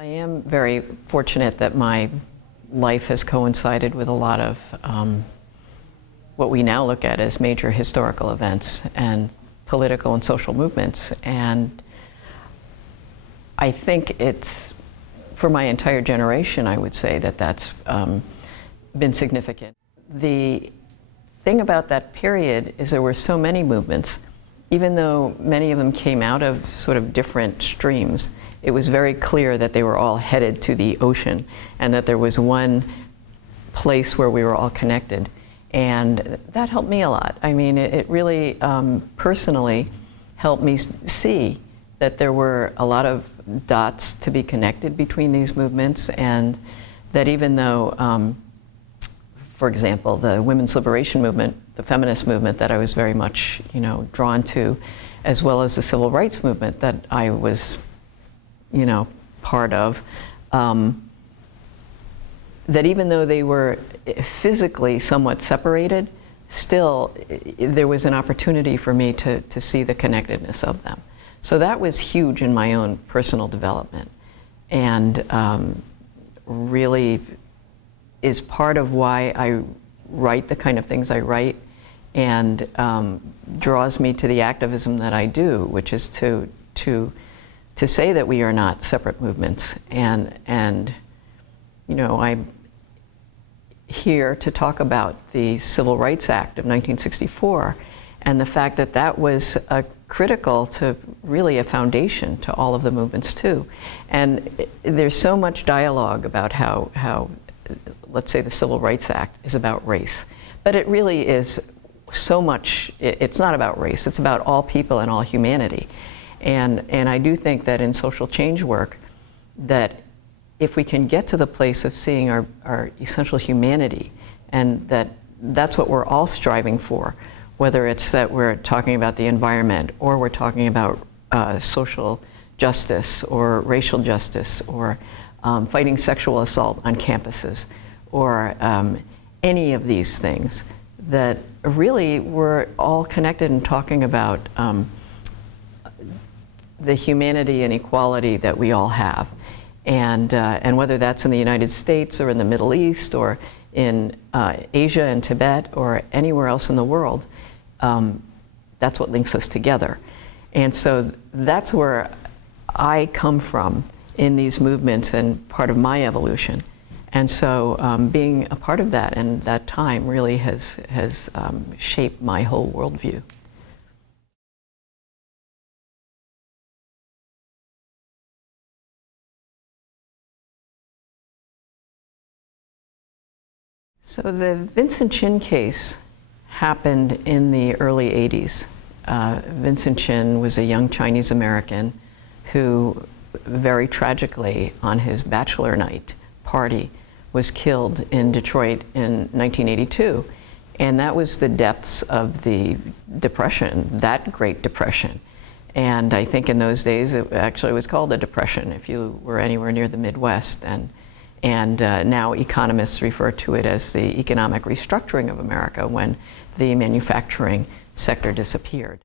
I am very fortunate that my life has coincided with a lot of what we now look at as major historical events and political and social movements. And I think it's, for my entire generation, I would say that that's been significant. The thing about that period is there were so many movements, even though many of them came out of sort of different streams, it was very clear that they were all headed to the ocean and that there was one place where we were all connected. And that helped me a lot. I mean, it really personally helped me see that there were a lot of dots to be connected between these movements, and that even though, for example, the women's liberation movement, the feminist movement that I was very much, drawn to, as well as the civil rights movement that I was, part of, that even though they were physically somewhat separated, still there was an opportunity for me to see the connectedness of them. So that was huge in my own personal development, and really is part of why I write the kind of things I write, and draws me to the activism that I do, which is to say that we are not separate movements. And I'm here to talk about the Civil Rights Act of 1964 and the fact that that was critical to really a foundation to all of the movements too. And there's so much dialogue about how let's say the Civil Rights Act is about race, but it really is so much, it's not about race, it's about all people and all humanity. And I do think that in social change work, that if we can get to the place of seeing our essential humanity, and that's what we're all striving for, whether it's that we're talking about the environment, or we're talking about social justice, or racial justice, or fighting sexual assault on campuses, or any of these things, that really we're all connected and talking about the humanity and equality that we all have. And whether that's in the United States or in the Middle East or in Asia and Tibet or anywhere else in the world, that's what links us together. And so that's where I come from in these movements and part of my evolution. And so being a part of that and that time really has shaped my whole worldview. So the Vincent Chin case happened in the early 80s. Vincent Chin was a young Chinese American who very tragically on his bachelor night party was killed in Detroit in 1982. And that was the depths of the Depression, that Great Depression. And I think in those days it actually was called a depression if you were anywhere near the Midwest. And now economists refer to it as the economic restructuring of America when the manufacturing sector disappeared.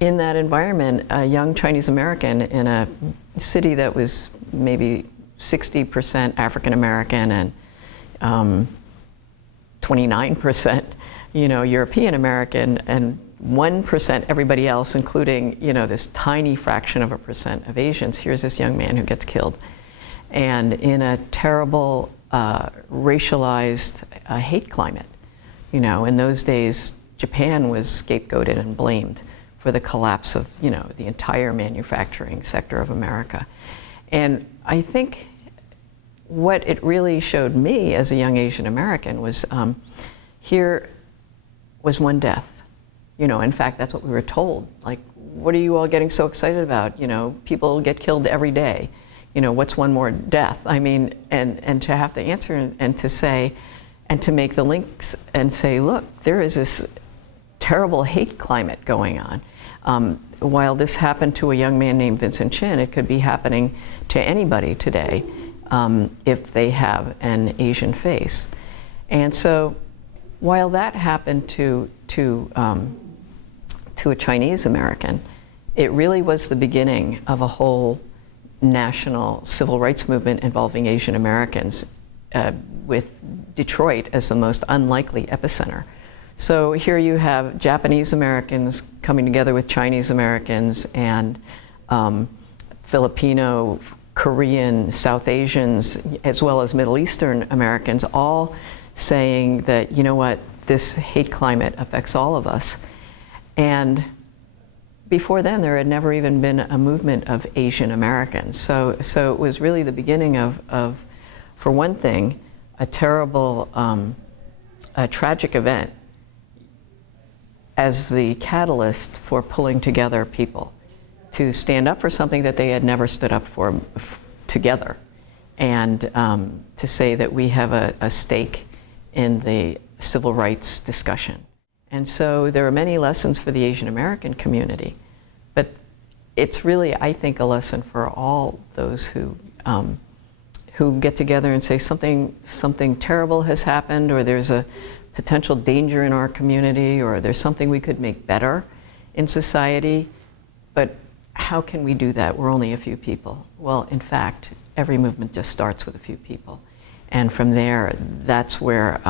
In that environment, a young Chinese American in a city that was maybe 60% African American and 29% European American, and 1% everybody else, including this tiny fraction of a percent of Asians. Here's this young man who gets killed. And in a terrible racialized hate climate. In those days, Japan was scapegoated and blamed for the collapse of the entire manufacturing sector of America. And I think what it really showed me as a young Asian American was here was one death. In fact, that's what we were told. Like, what are you all getting so excited about? People get killed every day. What's one more death? I mean, and to have to answer and to say, and to make the links and say, look, there is this terrible hate climate going on. While this happened to a young man named Vincent Chin, it could be happening to anybody today if they have an Asian face. And so while that happened to a Chinese American, it really was the beginning of a whole national civil rights movement involving Asian Americans, with Detroit as the most unlikely epicenter. So here you have Japanese Americans coming together with Chinese Americans and Filipino, Korean, South Asians, as well as Middle Eastern Americans, all saying that, you know what, this hate climate affects all of us. And before then, there had never even been a movement of Asian Americans. So it was really the beginning of, for one thing, a terrible, a tragic event as the catalyst for pulling together people to stand up for something that they had never stood up for together, and to say that we have a stake in the civil rights discussion. And so there are many lessons for the Asian American community, but it's really, I think, a lesson for all those who get together and say something terrible has happened, or there's a potential danger in our community, or there's something we could make better in society, but how can we do that? We're only a few people. Well, in fact, every movement just starts with a few people. And from there, that's where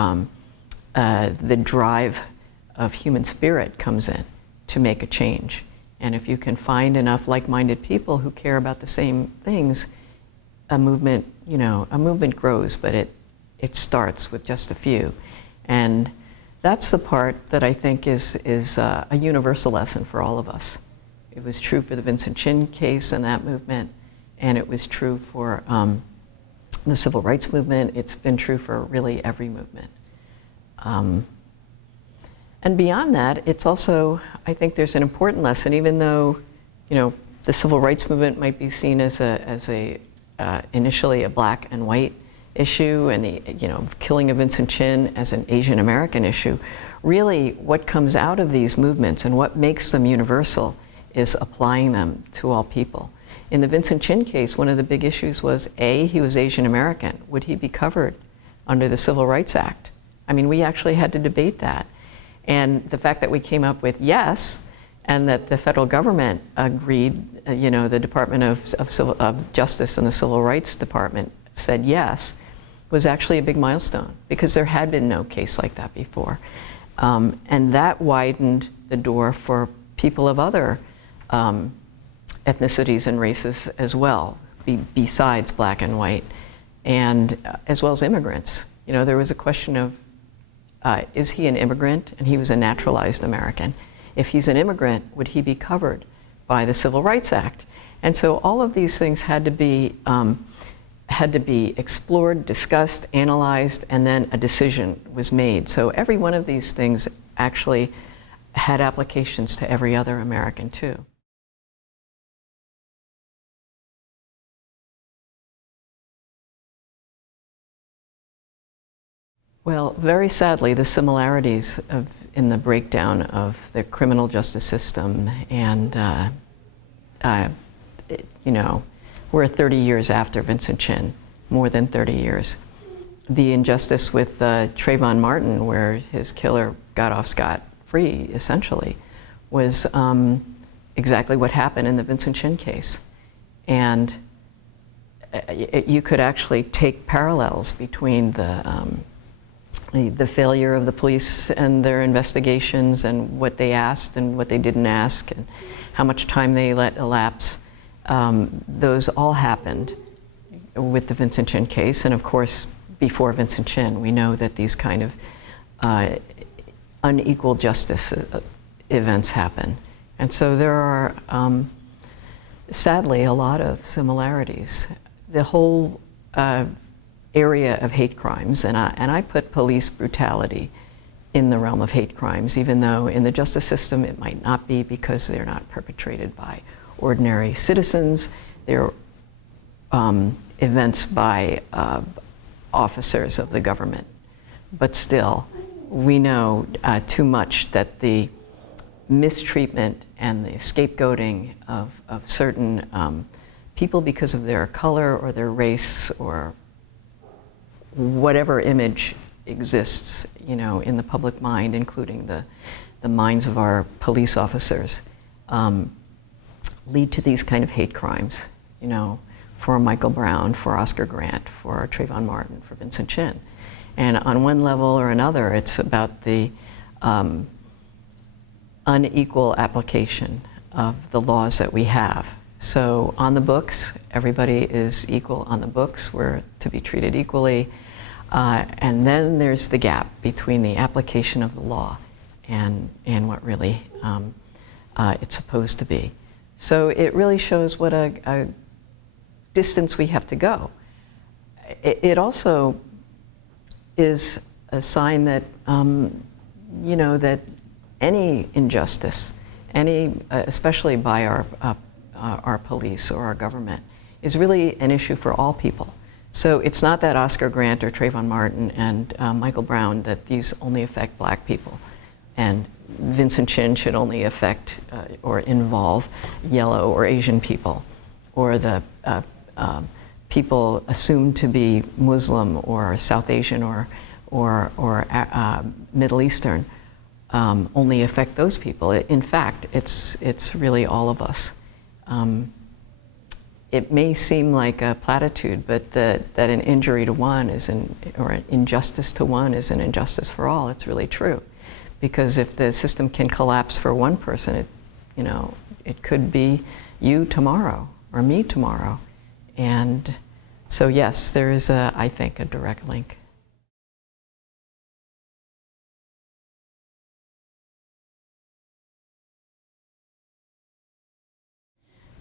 the drive of human spirit comes in to make a change. And if you can find enough like-minded people who care about the same things, a movement grows, but it starts with just a few. And that's the part that I think is a universal lesson for all of us. It was true for the Vincent Chin case and that movement, and it was true for the civil rights movement. It's been true for really every movement. And beyond that, it's also, I think there's an important lesson, even though, the civil rights movement might be seen as initially a black and white issue, and the killing of Vincent Chin as an Asian American issue. Really, what comes out of these movements and what makes them universal is applying them to all people. In the Vincent Chin case, one of the big issues was, A, he was Asian American. Would he be covered under the Civil Rights Act? I mean, we actually had to debate that. And the fact that we came up with yes, and that the federal government agreed, the Department of Justice and the Civil Rights Department said yes, was actually a big milestone, because there had been no case like that before. And that widened the door for people of other ethnicities and races as well, besides black and white, and as well as immigrants. There was a question of, is he an immigrant? And he was a naturalized American. If he's an immigrant, would he be covered by the Civil Rights Act? And so all of these things had to be explored, discussed, analyzed, and then a decision was made. So every one of these things actually had applications to every other American too. Well, very sadly, the similarities in the breakdown of the criminal justice system and, we're 30 years after Vincent Chin, more than 30 years. The injustice with Trayvon Martin, where his killer got off scot-free, essentially, was exactly what happened in the Vincent Chin case. And you could actually take parallels between the failure of the police and their investigations and what they asked and what they didn't ask and how much time they let elapse. Those all happened with the Vincent Chin case, and of course before Vincent Chin we know that these kind of unequal justice events happen. And so there are sadly a lot of similarities. The whole area of hate crimes, and I put police brutality in the realm of hate crimes, even though in the justice system it might not be, because they're not perpetrated by ordinary citizens. They're events by officers of the government. But still, we know too much that the mistreatment and the scapegoating of certain people because of their color or their race or whatever image exists, in the public mind, including the minds of our police officers, lead to these kind of hate crimes. for Michael Brown, for Oscar Grant, for Trayvon Martin, for Vincent Chin. And on one level or another, it's about the unequal application of the laws that we have. So on the books, everybody is equal on the books. We're to be treated equally. And then there's the gap between the application of the law and what really it's supposed to be. So it really shows what a distance we have to go. It also is a sign that, you know, that any injustice, especially by our police or our government, is really an issue for all people. So it's not that Oscar Grant or Trayvon Martin and Michael Brown, that these only affect black people, and Vincent Chin should only affect or involve yellow or Asian people, or the people assumed to be Muslim or South Asian or Middle Eastern only affect those people. In fact, it's really all of us. It may seem like a platitude, but that an injury to one or an injustice to one is an injustice for all. It's really true, because if the system can collapse for one person, it could be you tomorrow or me tomorrow. And so yes, there is I think, a direct link.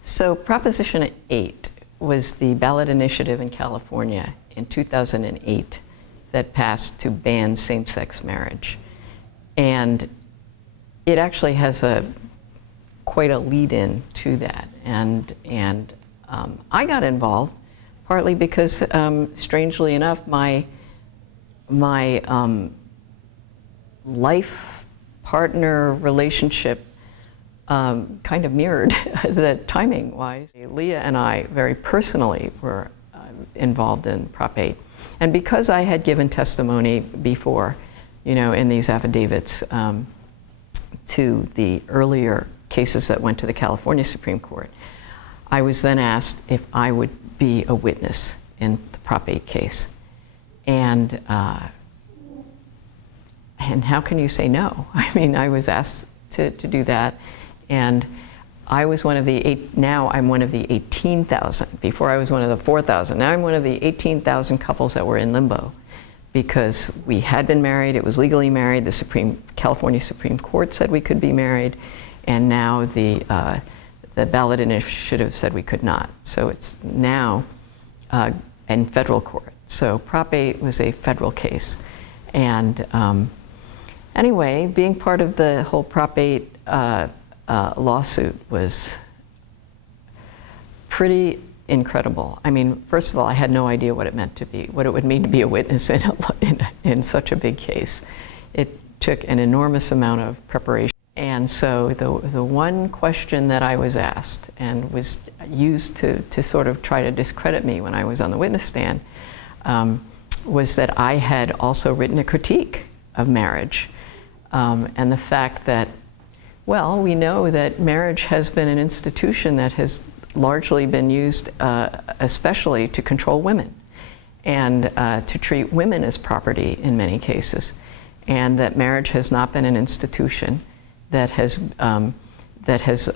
So Proposition 8 was the ballot initiative in California in 2008 that passed to ban same-sex marriage. And it actually has quite a lead-in to that. And I got involved partly because, strangely enough, my life partner relationship kind of mirrored the timing-wise. Leah and I very personally were involved in Prop 8. And because I had given testimony before, in these affidavits to the earlier cases that went to the California Supreme Court, I was then asked if I would be a witness in the Prop 8 case. And how can you say no? I mean, I was asked to do that. And I was one of the now I'm one of the 18,000. Before I was one of the 4,000. Now I'm one of the 18,000 couples that were in limbo because we had been married, it was legally married, the California Supreme Court said we could be married, and now the ballot initiative said we could not. So it's now in federal court. So Prop 8 was a federal case. And anyway, being part of the whole Prop 8 lawsuit was pretty incredible. I mean, first of all, I had no idea what it would mean to be a witness in such a big case. It took an enormous amount of preparation. And so the one question that I was asked and was used to sort of try to discredit me when I was on the witness stand was that I had also written a critique of marriage and the fact that, well, we know that marriage has been an institution that has largely been used especially to control women and to treat women as property in many cases, and that marriage has not been an institution that has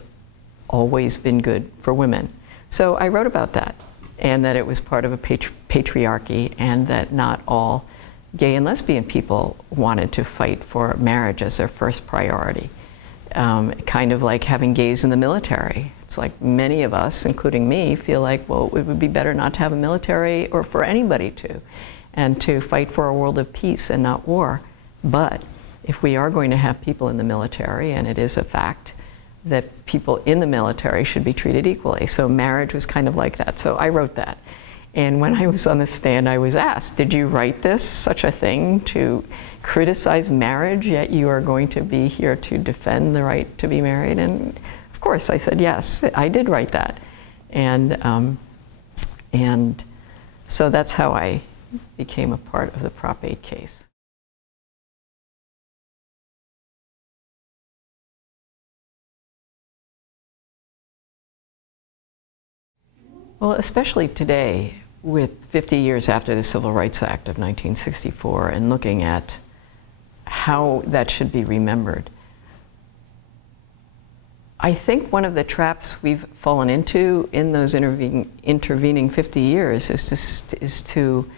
always been good for women. So I wrote about that, and that it was part of a patriarchy, and that not all gay and lesbian people wanted to fight for marriage as their first priority. Kind of like having gays in the military. It's like many of us, including me, feel like, well, it would be better not to have a military, or for anybody to, and to fight for a world of peace and not war. But if we are going to have people in the military, and it is a fact that people in the military should be treated equally. So marriage was kind of like that. So I wrote that. And when I was on the stand, I was asked, did you write this, such a thing, to criticize marriage, yet you are going to be here to defend the right to be married? And of course I said, yes, I did write that. And so that's how I became a part of the Prop 8 case. Well, especially today, with 50 years after the Civil Rights Act of 1964 and looking at how that should be remembered. I think one of the traps we've fallen into in those intervening 50 years is to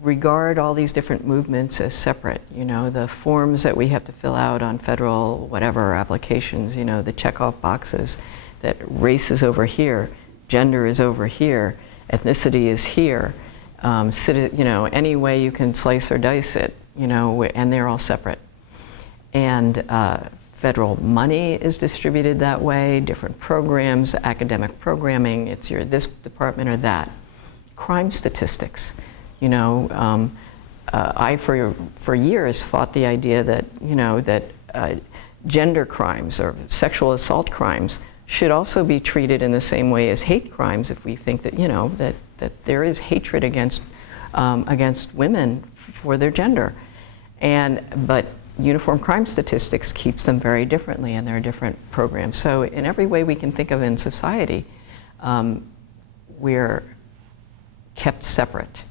regard all these different movements as separate. You know, the forms that we have to fill out on federal whatever applications, you know, the check-off boxes that race is over here, gender is over here, ethnicity is here, you know, any way you can slice or dice it, you know, and they're all separate. And federal money is distributed that way, different programs, academic programming, it's your this department or that. Crime statistics, you know, I for years fought the idea that, you know, that gender crimes or sexual assault crimes should also be treated in the same way as hate crimes if we think that, you know, that there is hatred against women for their gender. But uniform crime statistics keeps them very differently, and there are different programs. So in every way we can think of in society, we're kept separate.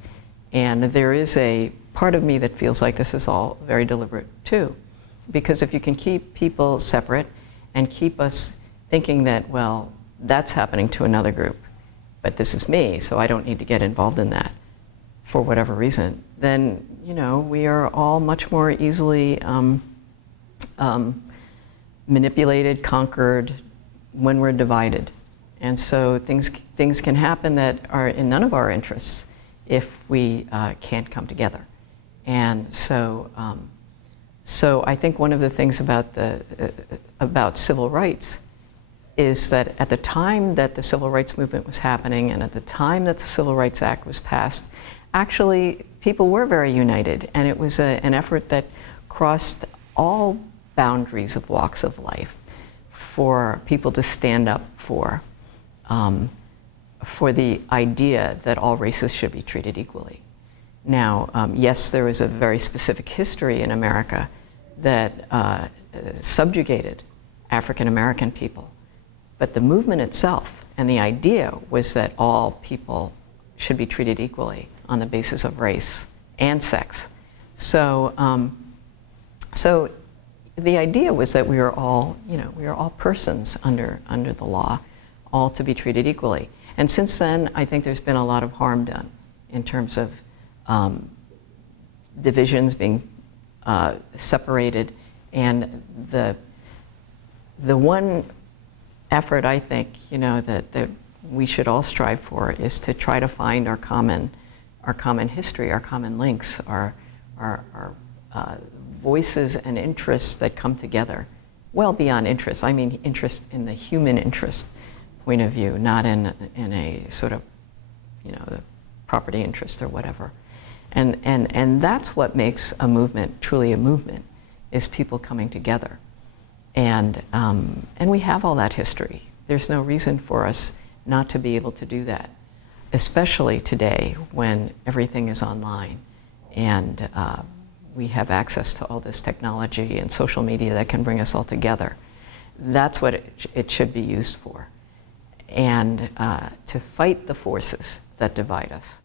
And there is a part of me that feels like this is all very deliberate too. Because if you can keep people separate and keep us thinking that, well, that's happening to another group, but this is me, so I don't need to get involved in that for whatever reason, then, you know, we are all much more easily manipulated, conquered when we're divided. And so things can happen that are in none of our interests if we can't come together. And so, so I think one of the things about civil rights is that at the time that the civil rights movement was happening and at the time that the Civil Rights Act was passed, actually people were very united, and it was an effort that crossed all boundaries of walks of life for people to stand up for the idea that all races should be treated equally. Now, yes, there is a very specific history in America that subjugated African American people. But the movement itself and the idea was that all people should be treated equally on the basis of race and sex. So, so the idea was that we are all, you know, we are all persons under the law, all to be treated equally. And since then, I think there's been a lot of harm done in terms of divisions being separated, and the one effort I think, you know, that we should all strive for is to try to find our common history, our common links, our voices and interests that come together. Well beyond interests, I mean interest in the human interest point of view, not in a sort of, you know, the property interest or whatever. And that's what makes a movement truly a movement, is people coming together. And we have all that history. There's no reason for us not to be able to do that, especially today when everything is online and we have access to all this technology and social media that can bring us all together. That's what it should be used for, and to fight the forces that divide us.